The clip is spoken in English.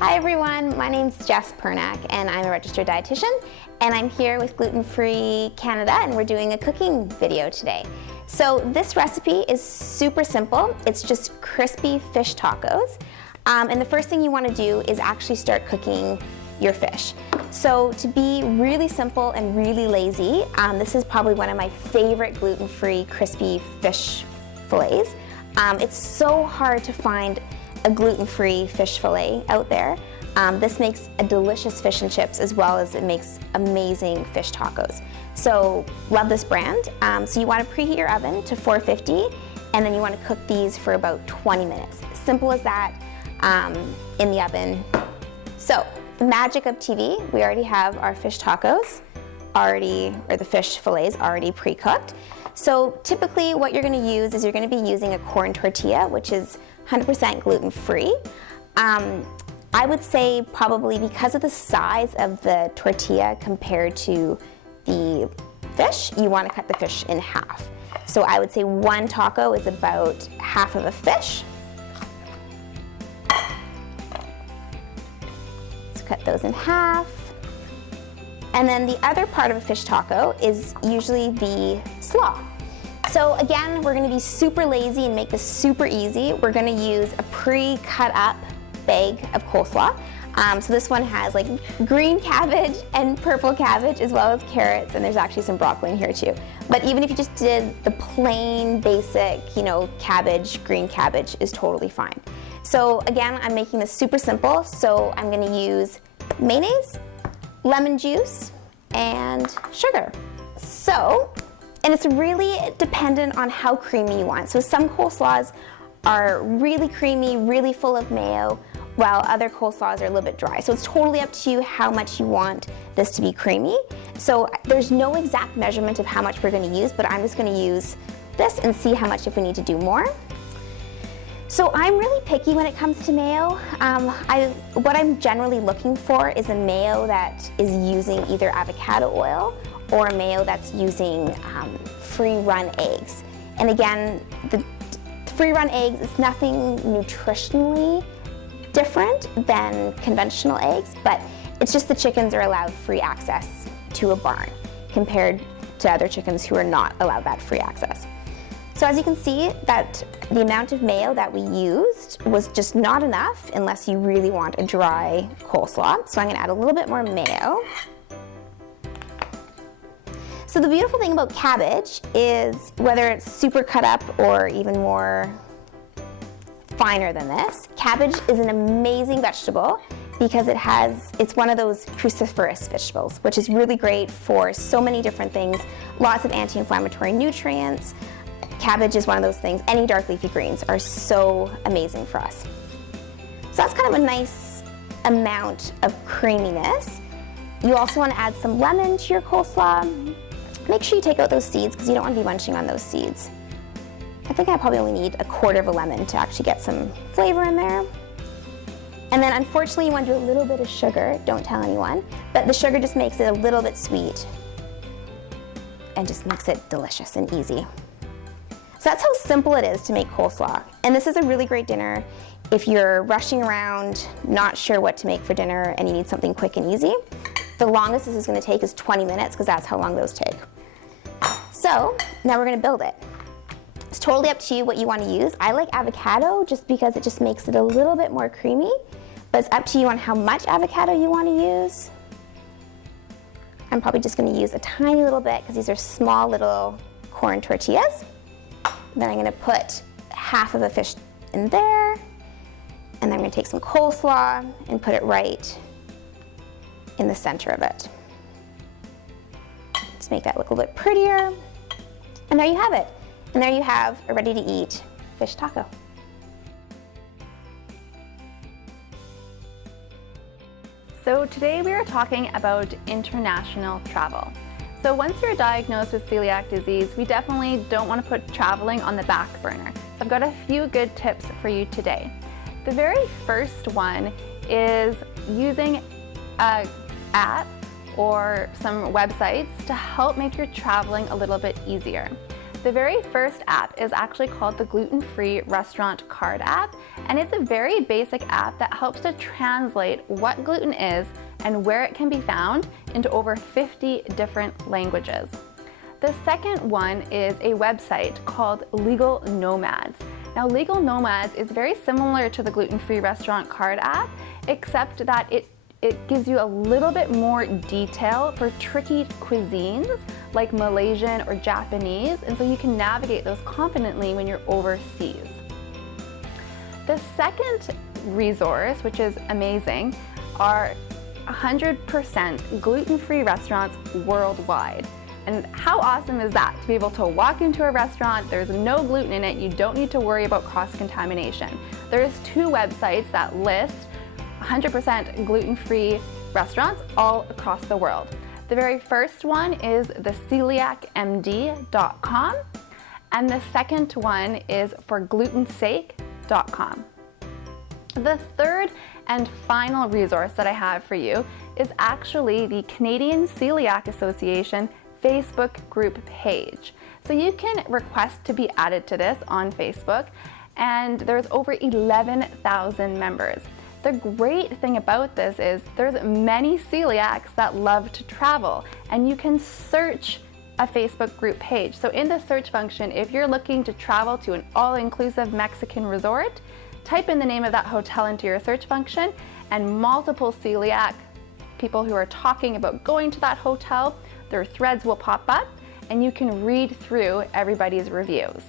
Hi everyone, my name's Jess Pernak and I'm a registered dietitian and I'm here with Gluten Free Canada and we're doing a cooking video today. So this recipe is super simple. It's just crispy fish tacos. And the first thing you want to do is actually start cooking your fish. So to be really simple and really lazy, this is probably one of my favorite gluten-free crispy fish fillets. It's so hard to find a gluten-free fish fillet out there. This makes a delicious fish and chips as well as it makes amazing fish tacos. So love this brand. So you want to preheat your oven to 450 and then you want to cook these for about 20 minutes. Simple as that in the oven. So the magic of TV, we already have our fish tacos or the fish fillets already pre-cooked. So typically what you're going to use is you're going to be using a corn tortilla, which is 100% gluten-free. I would say probably because of the size of the tortilla compared to the fish, you want to cut the fish in half. So I would say one taco is about half of a fish. So cut those in half. And then the other part of a fish taco is usually the slaw. So again, we're gonna be super lazy and make this super easy. We're gonna use a pre-cut up bag of coleslaw. So this one has like green cabbage and purple cabbage as well as carrots, and there's actually some broccoli in here too. But even if you just did the plain basic, cabbage, green cabbage is totally fine. So again, I'm making this super simple. So I'm gonna use mayonnaise, lemon juice, and sugar. And it's really dependent on how creamy you want. So some coleslaws are really creamy, really full of mayo, while other coleslaws are a little bit dry. So it's totally up to you how much you want this to be creamy. So there's no exact measurement of how much we're gonna use, but I'm just gonna use this and see how much if we need to do more. So I'm really picky when it comes to mayo. What I'm generally looking for is a mayo that is using either avocado oil or a mayo that's using free-run eggs. And again, the free-run eggs is nothing nutritionally different than conventional eggs, but it's just the chickens are allowed free access to a barn compared to other chickens who are not allowed that free access. So as you can see, that the amount of mayo that we used was just not enough unless you really want a dry coleslaw. So I'm gonna add a little bit more mayo. So the beautiful thing about cabbage is whether it's super cut up or even more finer than this, cabbage is an amazing vegetable because it's one of those cruciferous vegetables, which is really great for so many different things, lots of anti-inflammatory nutrients. Cabbage is one of those things. Any dark leafy greens are so amazing for us. So that's kind of a nice amount of creaminess. You also want to add some lemon to your coleslaw. Make sure you take out those seeds because you don't want to be munching on those seeds. I think I probably only need a quarter of a lemon to actually get some flavor in there. And then unfortunately you want to do a little bit of sugar, don't tell anyone, but the sugar just makes it a little bit sweet and just makes it delicious and easy. So that's how simple it is to make coleslaw. And this is a really great dinner if you're rushing around, not sure what to make for dinner, and you need something quick and easy. The longest this is gonna take is 20 minutes because that's how long those take. So now we're gonna build it. It's totally up to you what you wanna use. I like avocado just because it just makes it a little bit more creamy, but it's up to you on how much avocado you wanna use. I'm probably just gonna use a tiny little bit because these are small little corn tortillas. Then I'm gonna put half of a fish in there, and then I'm gonna take some coleslaw and put it right in the center of it. Just make that look a little bit prettier. And there you have it. And there you have a ready-to-eat fish taco. So today we are talking about international travel. So once you're diagnosed with celiac disease, we definitely don't want to put traveling on the back burner. So I've got a few good tips for you today. The very first one is using an app or some websites to help make your traveling a little bit easier. The very first app is actually called the Gluten-Free Restaurant Card app, and it's a very basic app that helps to translate what gluten is and where it can be found into over 50 different languages. The second one is a website called Legal Nomads. Now, Legal Nomads is very similar to the Gluten-Free Restaurant Card app, except that it gives you a little bit more detail for tricky cuisines like Malaysian or Japanese, and so you can navigate those confidently when you're overseas. The second resource, which is amazing, are 100% gluten-free restaurants worldwide. And how awesome is that, to be able to walk into a restaurant, there's no gluten in it, you don't need to worry about cross-contamination. There's 2 websites that list 100% gluten-free restaurants all across the world. The very first one is the celiacmd.com, and the second one is for glutensake.com. The third and final resource that I have for you is actually the Canadian Celiac Association Facebook group page. So you can request to be added to this on Facebook, and there's over 11,000 members. The great thing about this is there's many celiacs that love to travel, and you can search a Facebook group page. So in the search function, if you're looking to travel to an all-inclusive Mexican resort, type in the name of that hotel into your search function, and multiple celiac people who are talking about going to that hotel, their threads will pop up, and you can read through everybody's reviews.